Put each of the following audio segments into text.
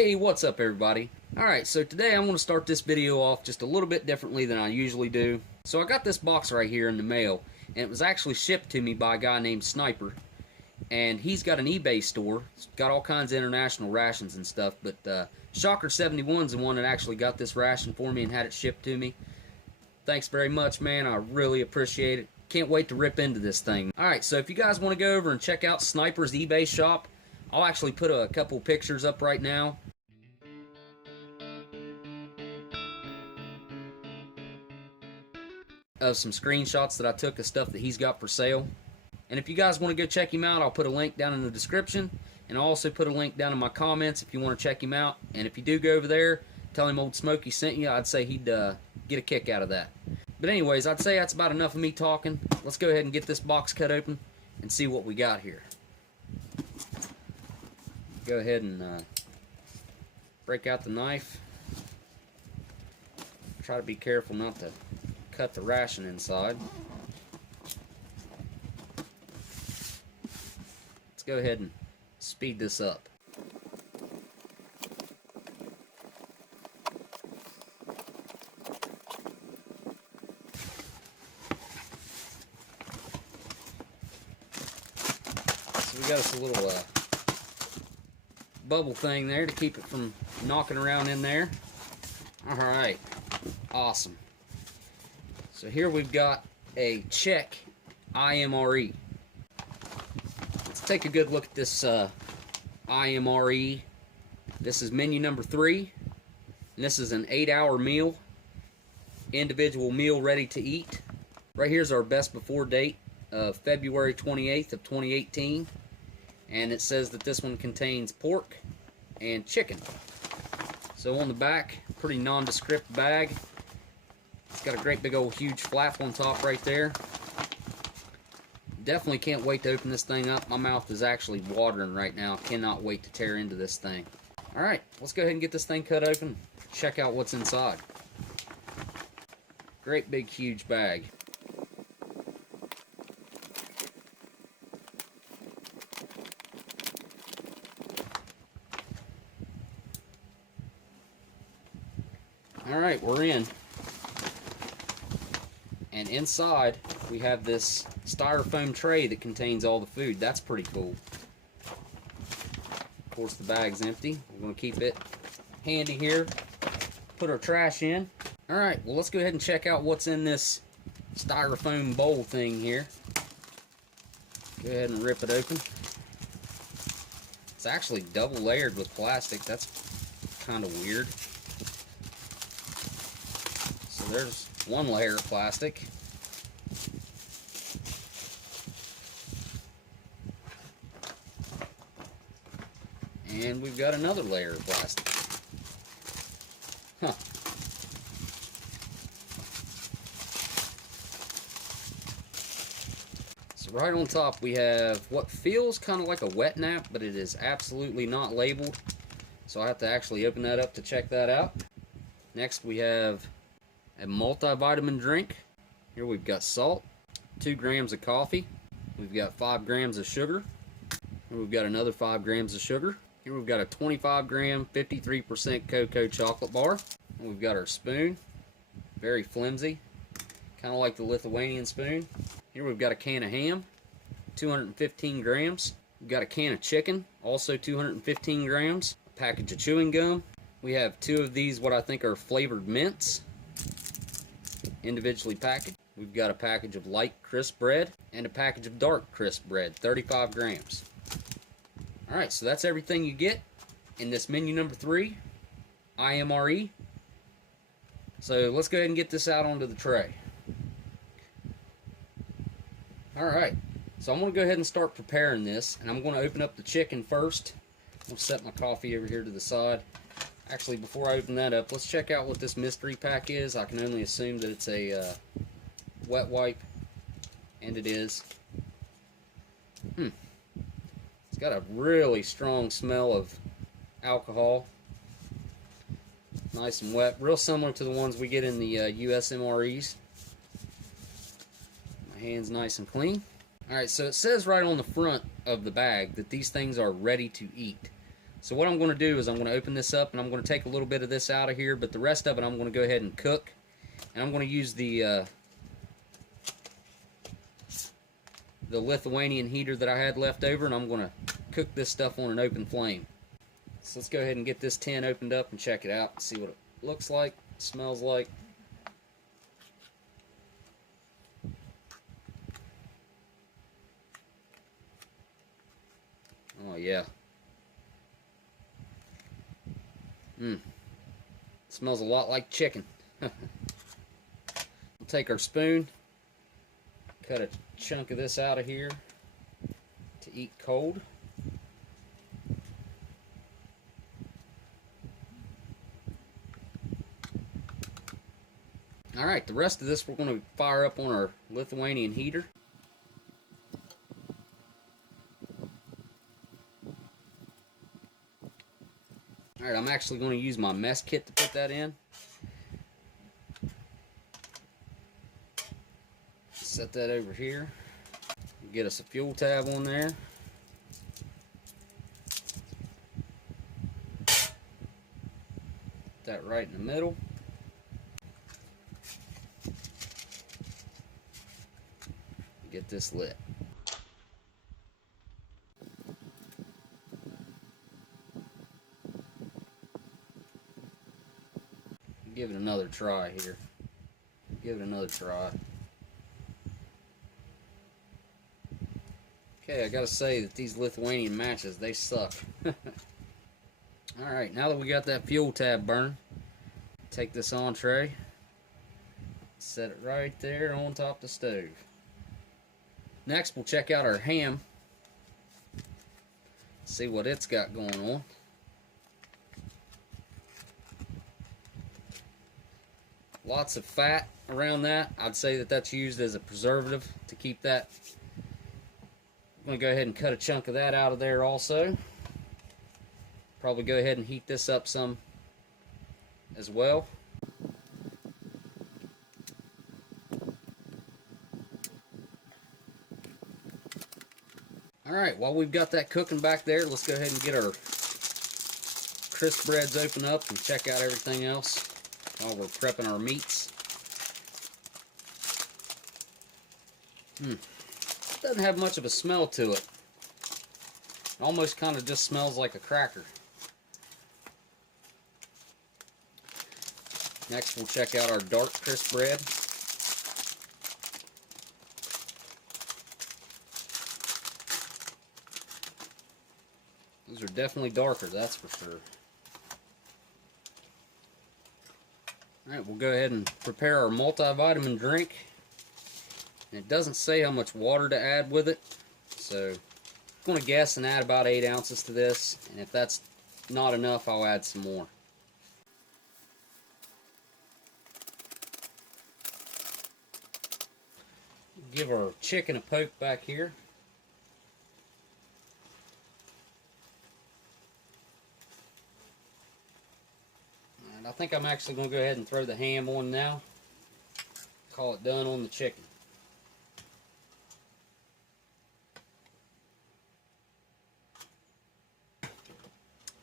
Hey, what's up everybody? Alright, so today I'm going to start this video off just a little bit differently than I usually do. So I got this box right here in the mail, and it was actually shipped to me by a guy named Sniper. And he's got an eBay store. It's got all kinds of international rations and stuff, but Shocker71's the one that actually got this ration for me and had it shipped to me. Thanks very much, man. I really appreciate it. Can't wait to rip into this thing. Alright, so if you guys want to go over and check out Sniper's eBay shop, I'll actually put a couple pictures up right now. Of some screenshots that I took of stuff that he's got for sale. And if you guys want to go check him out, I'll put a link down in the description. And I'll also put a link down in my comments if you want to check him out. And if you do go over there, tell him Oldsmokey sent you. I'd say he'd get a kick out of that. But anyways, I'd say that's about enough of me talking. Let's go ahead and get this box cut open and see what we got here. Go ahead and break out the knife. Try to be careful not to cut the ration inside. Let's go ahead and speed this up. So we got us a little bubble thing there to keep it from knocking around in there. Alright, awesome. So here we've got a Czech IMRE. Let's take a good look at this IMRE. This is menu number 3, and this is an 8-hour meal, individual meal ready to eat. Right here's our best before date of February 28th of 2018. And it says that this one contains pork and chicken. So on the back, pretty nondescript bag. It's got a great big old huge flap on top right there. Definitely can't wait to open this thing up. My mouth is actually watering right now. Cannot wait to tear into this thing. Alright, let's go ahead and get this thing cut open. Check out what's inside. Great big huge bag. Alright, we're in. And inside, we have this styrofoam tray that contains all the food. That's pretty cool. Of course, the bag's empty. We're going to keep it handy here. Put our trash in. Alright, well, let's go ahead and check out what's in this styrofoam bowl thing here. Go ahead and rip it open. It's actually double layered with plastic. That's kind of weird. There's one layer of plastic. And we've got another layer of plastic. Huh. So right on top we have what feels kind of like a wet nap, but it is absolutely not labeled. So I have to actually open that up to check that out. Next we have a multivitamin drink. Here we've got salt, 2 grams of coffee. We've got 5 grams of sugar. Here we've got another 5 grams of sugar. Here we've got a 25 gram, 53% cocoa chocolate bar. And we've got our spoon, very flimsy, kind of like the Lithuanian spoon. Here we've got a can of ham, 215 grams. We've got a can of chicken, also 215 grams. A package of chewing gum. We have 2 of these, what I think are flavored mints, individually packaged. We've got a package of light crisp bread and a package of dark crisp bread, 35 grams. Alright, so that's everything you get in this menu number 3, IMRE. So let's go ahead and get this out onto the tray. Alright, so I'm going to go ahead and start preparing this, and I'm going to open up the chicken first. I'm going to set my coffee over here to the side. Actually, before I open that up, let's check out what this mystery pack is. I can only assume that it's a wet wipe, and it is. It's got a really strong smell of alcohol. Nice and wet, real similar to the ones we get in the US MREs. My hand's nice and clean. Alright, so it says right on the front of the bag that these things are ready to eat. So what I'm going to do is I'm going to open this up and I'm going to take a little bit of this out of here, but the rest of it I'm going to go ahead and cook. And I'm going to use the Lithuanian heater that I had left over, and I'm going to cook this stuff on an open flame. So let's go ahead and get this tin opened up and check it out and see what it looks like, smells like. Oh yeah. Smells a lot like chicken. We'll take our spoon, cut a chunk of this out of here to eat cold. Alright, the rest of this we're going to fire up on our Lithuanian heater. Alright, I'm actually going to use my mess kit to put that in. Set that over here. Get us a fuel tab on there. Put that right in the middle. Get this lit. Give it another try here. Give it another try. Okay, I gotta say that these Lithuanian matches, they suck. Alright, now that we got that fuel tab burning, take this entree, set it right there on top of the stove. Next, we'll check out our ham, see what it's got going on. Lots of fat around that. I'd say that that's used as a preservative to keep that. I'm going to go ahead and cut a chunk of that out of there also. Probably go ahead and heat this up some as well. Alright, while we've got that cooking back there, let's go ahead and get our crisp breads open up and check out everything else while we're prepping our meats. Doesn't have much of a smell to it. It almost kind of just smells like a cracker. Next, we'll check out our dark crisp bread. Those are definitely darker, that's for sure. Alright, we'll go ahead and prepare our multivitamin drink. And it doesn't say how much water to add with it, so I'm going to guess and add about 8 ounces to this, and if that's not enough, I'll add some more. Give our chicken a poke back here. And I think I'm actually going to go ahead and throw the ham on now. Call it done on the chicken.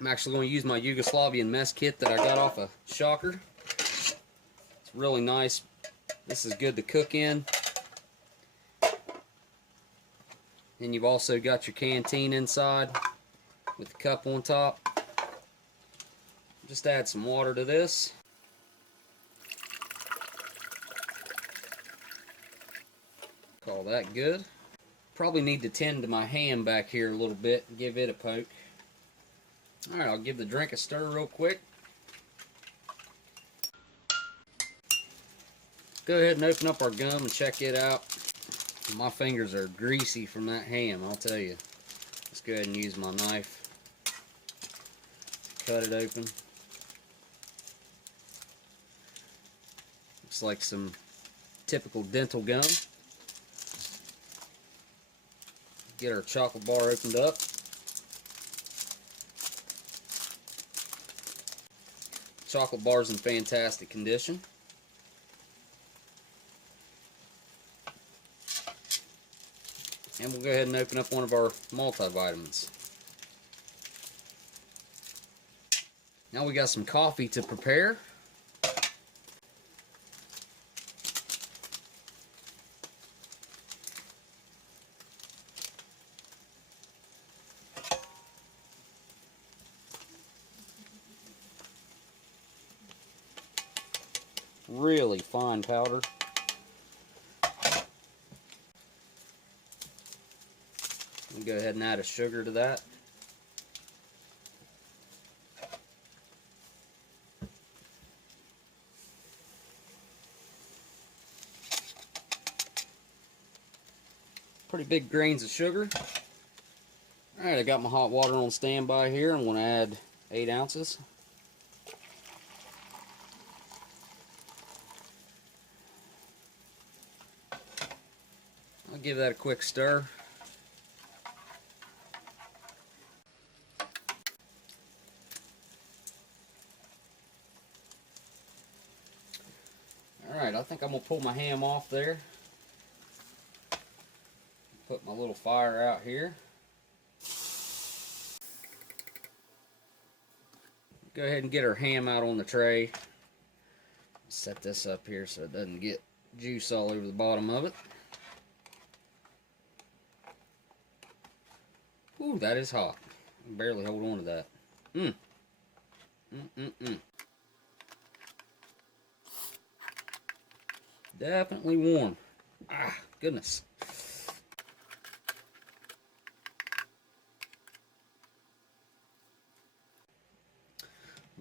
I'm actually going to use my Yugoslavian mess kit that I got off a Shocker. It's really nice. This is good to cook in. Then you've also got your canteen inside with the cup on top. Just add some water to this. Call that good. Probably need to tend to my ham back here a little bit and give it a poke. Alright, I'll give the drink a stir real quick. Go ahead and open up our gum and check it out. My fingers are greasy from that ham, I'll tell you. Let's go ahead and use my knife. Cut it open. Looks like some typical dental gum. Get our chocolate bar opened up. Chocolate bar's in fantastic condition. And we'll go ahead and open up one of our multivitamins. Now we got some coffee to prepare. Really fine powder. We'll go ahead and add a sugar to that. Pretty big grains of sugar. Alright, I got my hot water on standby here. I'm going to add 8 ounces. I'll give that a quick stir. Alright, I think I'm going to pull my ham off there. Put my little fire out here. Go ahead and get our ham out on the tray. Set this up here so it doesn't get juice all over the bottom of it. Ooh, that is hot. I can barely hold on to that. Definitely warm. Ah, goodness.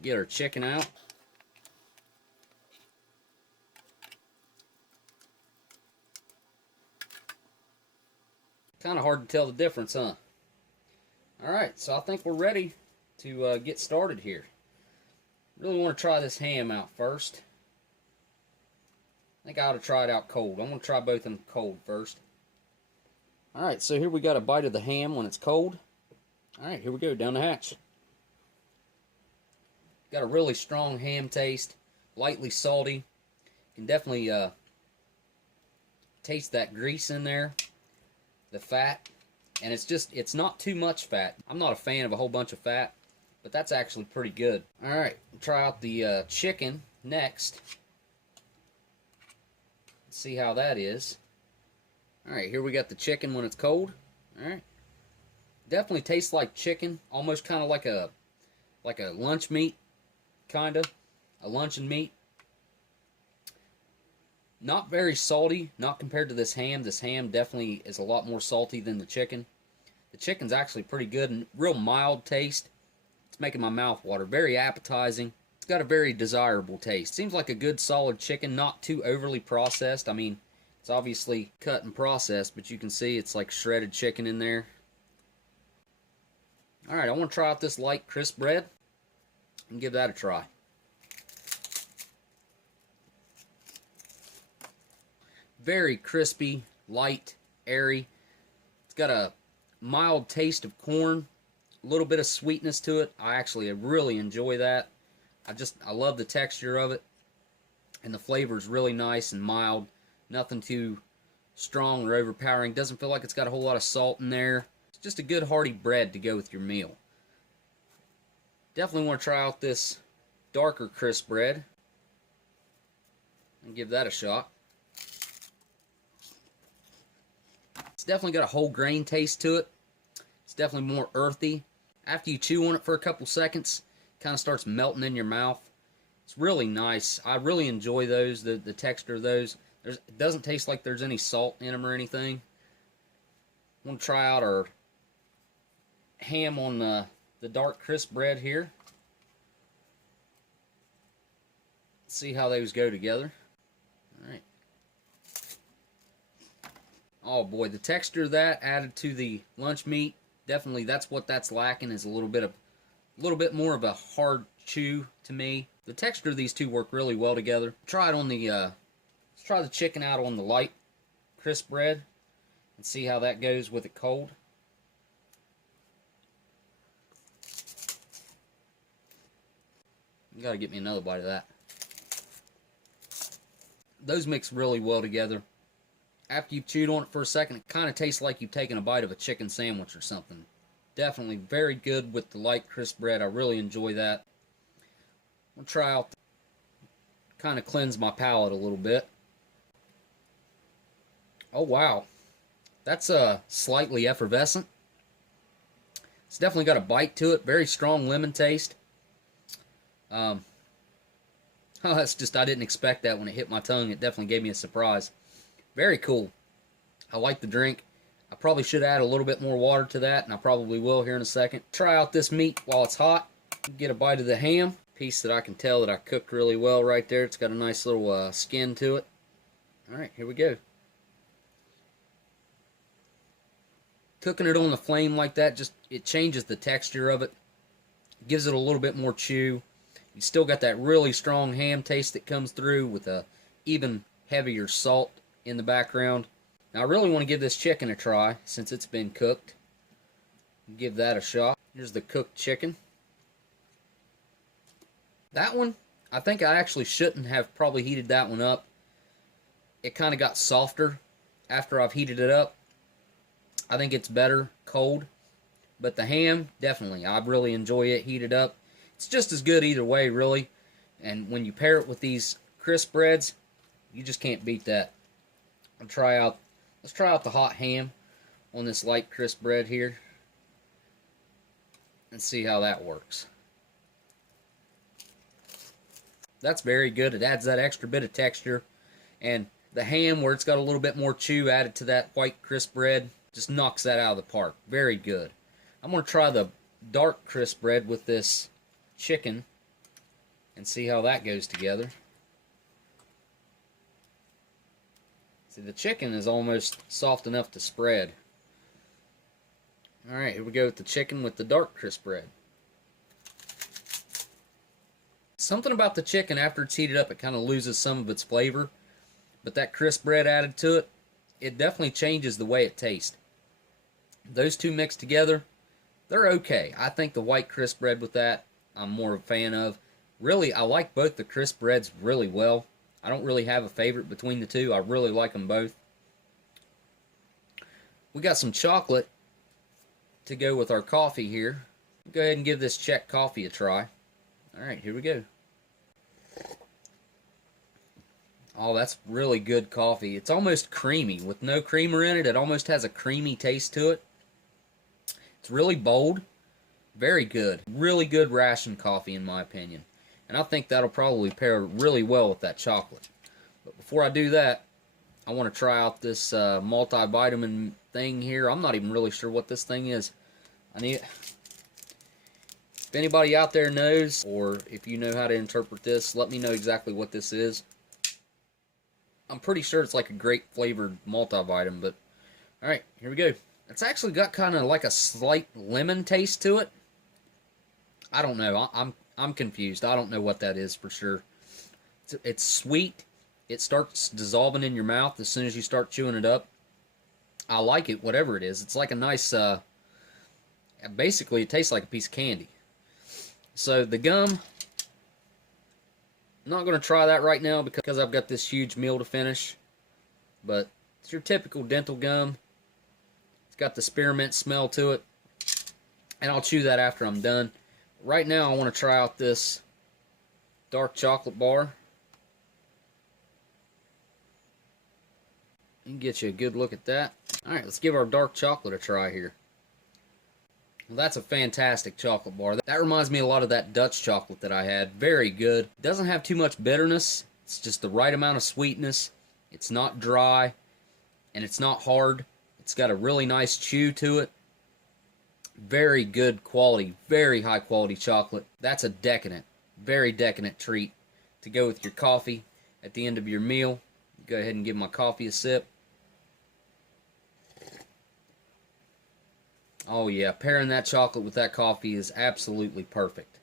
Get our chicken out. Kind of hard to tell the difference, huh? Alright, so I think we're ready to get started here. Really want to try this ham out first. I think I ought to try it out cold. I'm going to try both of them cold first. Alright, so here we got a bite of the ham when it's cold. Alright, here we go, down the hatch. Got a really strong ham taste, lightly salty. You can definitely taste that grease in there, the fat, and it's not too much fat. I'm not a fan of a whole bunch of fat, but that's actually pretty good. Alright, try out the chicken next. Let's see how that is. Alright, here we got the chicken when it's cold. Alright. Definitely tastes like chicken, almost kind of like a lunch meat. Kinda a luncheon meat. Not very salty, not compared to this ham. This ham definitely is a lot more salty than the chicken. The chicken's actually pretty good and real mild taste. It's making my mouth water. Very appetizing. It's got a very desirable taste. Seems like a good solid chicken, not too overly processed. I mean, it's obviously cut and processed, but you can see it's like shredded chicken in there. Alright, I want to try out this light crisp bread and give that a try. Very crispy, light, airy. It's got a mild taste of corn, a little bit of sweetness to it. I really enjoy that. I love the texture of it, and the flavor is really nice and mild. Nothing too strong or overpowering. Doesn't feel like it's got a whole lot of salt in there. It's just a good hearty bread to go with your meal. Definitely want to try out this darker crisp bread and give that a shot. It's definitely got a whole grain taste to it. It's definitely more earthy. After you chew on it for a couple seconds, it kind of starts melting in your mouth. It's really nice. I really enjoy those, the texture of those. It doesn't taste like there's any salt in them or anything. I want to try out our ham on the dark crisp bread here. See how those go together. Alright. Oh boy, the texture of that added to the lunch meat, definitely that's what that's lacking, is a little bit more of a hard chew to me. The texture of these two work really well together. Try it on the let's try the chicken out on the light crisp bread and see how that goes with it cold. You gotta get me another bite of that. Those mix really well together. After you've chewed on it for a second, it kind of tastes like you've taken a bite of a chicken sandwich or something. Definitely very good with the light crisp bread. I really enjoy that. I'll try out, kind of cleanse my palate a little bit. Oh wow, that's slightly effervescent. It's definitely got a bite to it, very strong lemon taste. Oh, that's just, I didn't expect that when it hit my tongue. It definitely gave me a surprise. Very cool. I like the drink. I probably should add a little bit more water to that, and I probably will here in a second. Try out this meat while it's hot. Get a bite of the ham. Piece that I can tell that I cooked really well right there. It's got a nice little skin to it. Alright, here we go. Cooking it on the flame like that, just it changes the texture of it. Gives it a little bit more chew. You still got that really strong ham taste that comes through with a even heavier salt in the background. Now I really want to give this chicken a try since it's been cooked. Give that a shot. Here's the cooked chicken. That one, I think I actually shouldn't have probably heated that one up. It kind of got softer after I've heated it up. I think it's better cold. But the ham, definitely, I really enjoy it heated up. It's just as good either way, really. And when you pair it with these crisp breads, you just can't beat that. Let's try out the hot ham on this light crisp bread here and see how that works. That's very good. It adds that extra bit of texture, and the ham, where it's got a little bit more chew added to that white crisp bread, just knocks that out of the park. Very good. I'm going to try the dark crisp bread with this chicken and see how that goes together. See, the chicken is almost soft enough to spread. Alright, here we go with the chicken with the dark crisp bread. Something about the chicken, after it's heated up, it kind of loses some of its flavor. But that crisp bread added to it, it definitely changes the way it tastes. Those two mixed together, they're okay. I think the white crisp bread with that, I'm more of a fan of. Really, I like both the crisp breads really well. I don't really have a favorite between the two. I really like them both. We got some chocolate to go with our coffee here. Go ahead and give this Czech coffee a try. Alright, here we go. Oh, that's really good coffee. It's almost creamy. With no creamer in it, it almost has a creamy taste to it. It's really bold. Very good. Really good ration coffee in my opinion. And I think that'll probably pair really well with that chocolate. But before I do that, I want to try out this multivitamin thing here. I'm not even really sure what this thing is. If anybody out there knows, or if you know how to interpret this, let me know exactly what this is. I'm pretty sure it's like a grape flavored multivitamin, but alright, here we go. It's actually got kind of like a slight lemon taste to it. I don't know. I'm confused. I don't know what that is for sure. It's sweet. It starts dissolving in your mouth as soon as you start chewing it up. I like it, whatever it is. It's like a nice, basically it tastes like a piece of candy. So the gum, I'm not going to try that right now because I've got this huge meal to finish. But it's your typical dental gum. It's got the spearmint smell to it. And I'll chew that after I'm done. Right now I want to try out this dark chocolate bar. You can get you a good look at that. Alright, let's give our dark chocolate a try here. Well, that's a fantastic chocolate bar. That reminds me a lot of that Dutch chocolate that I had. Very good. Doesn't have too much bitterness. It's just the right amount of sweetness. It's not dry, and it's not hard. It's got a really nice chew to it. Very good quality, very high quality chocolate. That's a decadent, very decadent treat to go with your coffee at the end of your meal. Go ahead and give my coffee a sip. Oh yeah, pairing that chocolate with that coffee is absolutely perfect.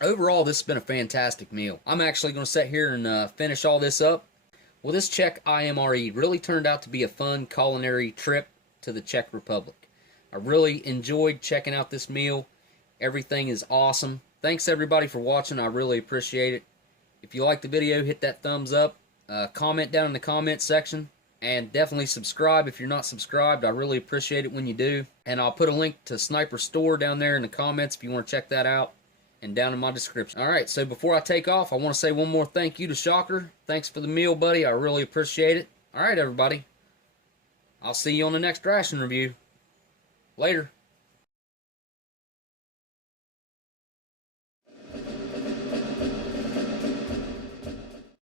Overall, this has been a fantastic meal. I'm actually going to sit here and finish all this up. Well, this Czech IMRE really turned out to be a fun culinary trip to the Czech Republic. I really enjoyed checking out this meal. Everything is awesome. Thanks everybody for watching. I really appreciate it. If you liked the video, hit that thumbs up. Comment down in the comment section. And definitely subscribe if you're not subscribed. I really appreciate it when you do. And I'll put a link to Sniper's store down there in the comments if you want to check that out. and down in my description. Alright, so before I take off, I want to say one more thank you to Shocker. Thanks for the meal, buddy. I really appreciate it. Alright, everybody. I'll see you on the next ration review. Later.